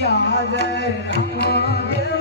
યા જય રામ દેવ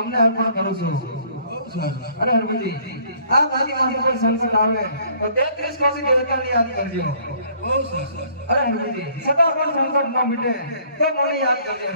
તમને અર્પણ કરું છું. અરે હરભુજી, આ ગાદીમાંથી કોઈ સંકટ આવે તો તેત્રીસ કોટી દેવતાની યાદ કરજો. અરે હરભુજી, છતાં પણ સંકટ ન મીટે તો મને યાદ કરજો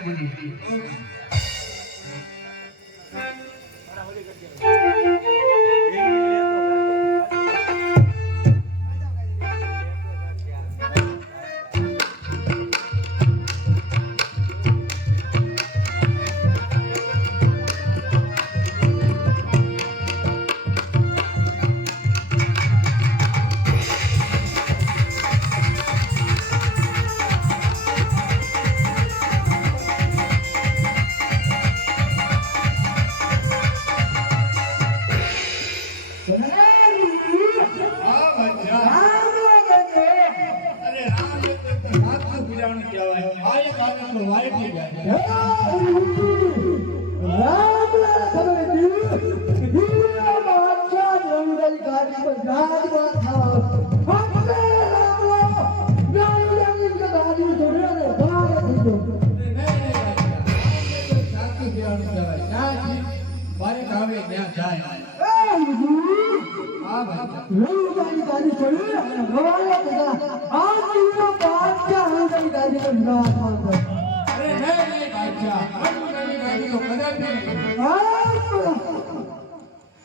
હરભુજી.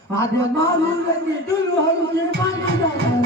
આજે મારું રંગી ડુલું હરું જે માની જાય મારું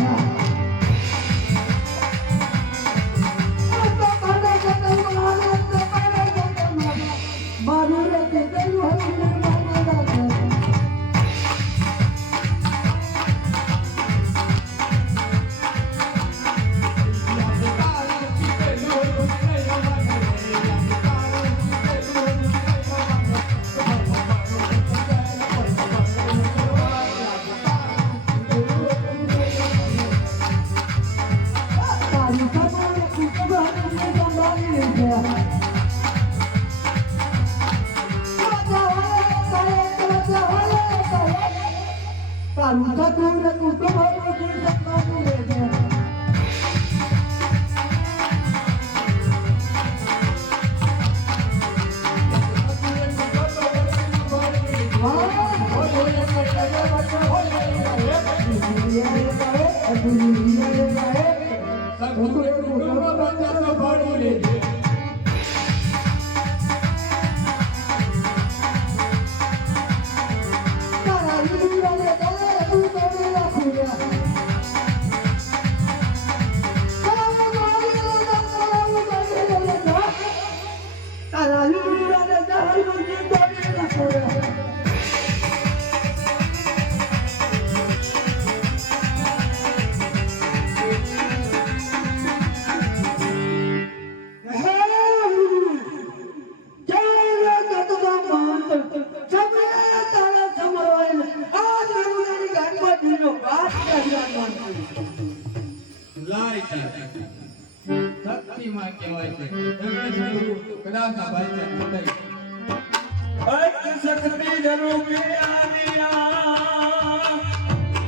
શક્તિમાં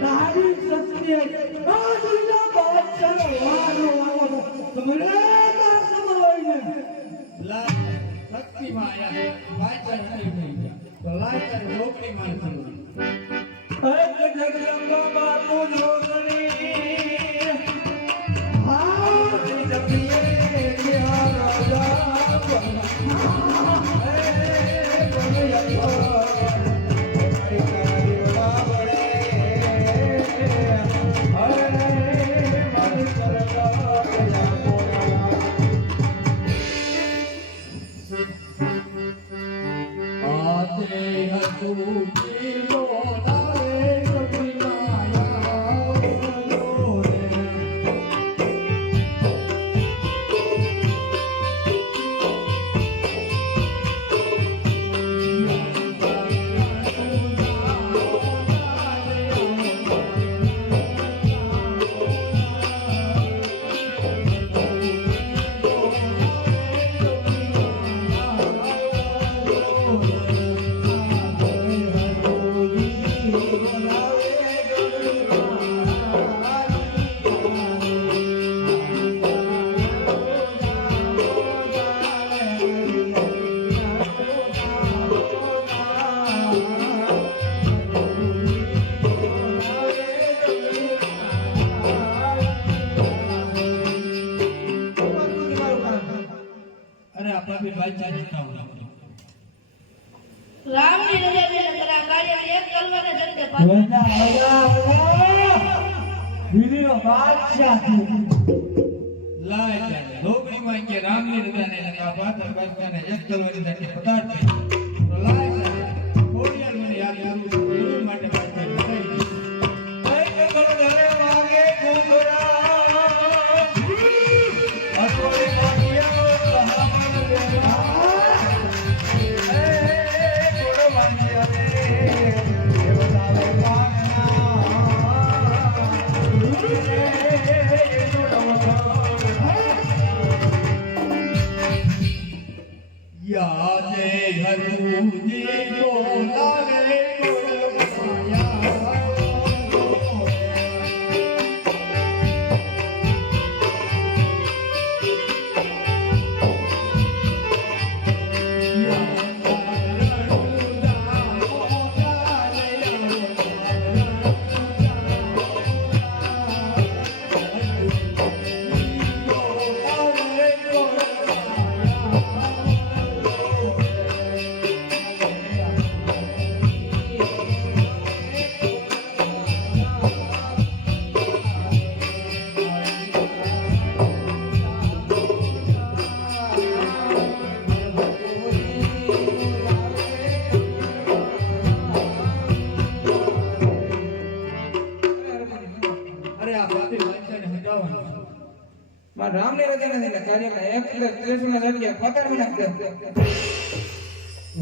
તારી શક્તિ આજના બાદશાહ વારો વારો તમને તાર સમવાઈને લા શક્તિ માં આયા બાદશાહ થઈ ગયા તો લાય તારી નોકરી માં થઈ લાય ડોબરી માં કે રામની રજાને લગા પાત્ર કરતાને એક કરવાની તકે પતાડ થઈ Thank you. આપણે આ ભાભી વાંચન ને કાર્યમાં એક પ્લસ ત્રીસમાં રજા પતારમાં નાખી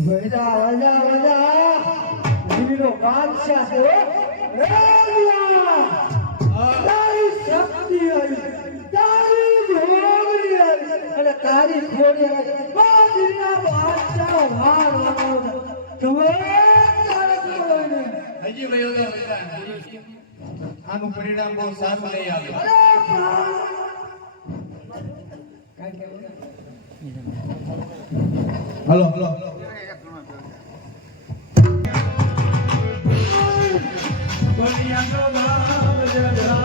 વજા વજા વજા છે તારી શક્તિ આવી તારી ભોગણી આવી અને તારી ખોડી આવી. બાદશાહ વાર હજી વેદાંત. આનું પરિણામ બહુ સારું નહીં આવે હલો હલો હલો વજા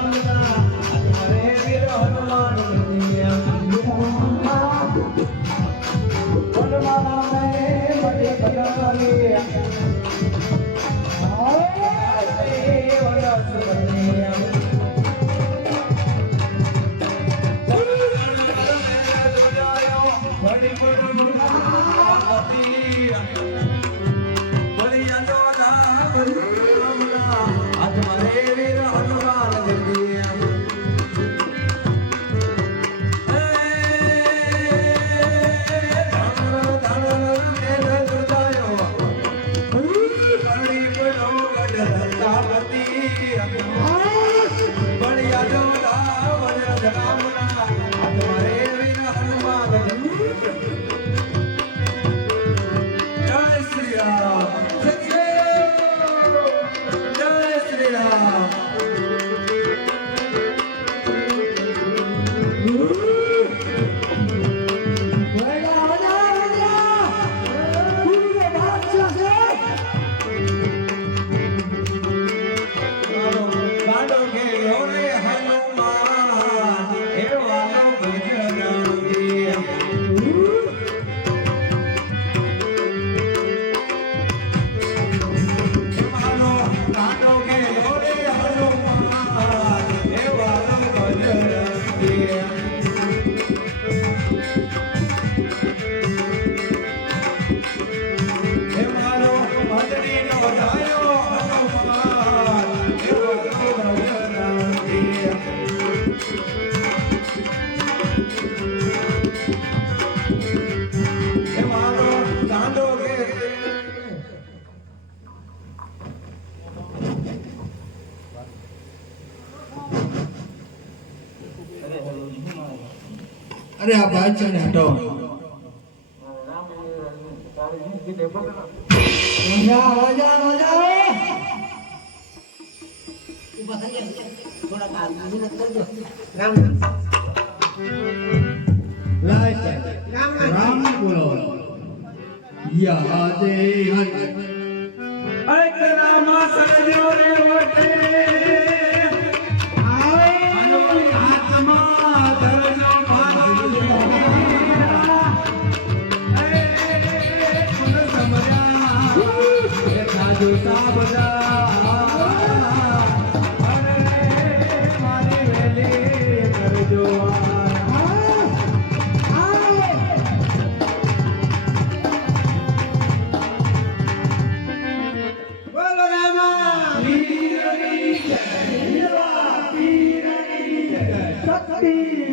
અરે આ ભાઈ છે ને સાહેબ. રામ બોલો. યાદે હરિ. રામ કરામા સજ્જો રે વટે Yeah.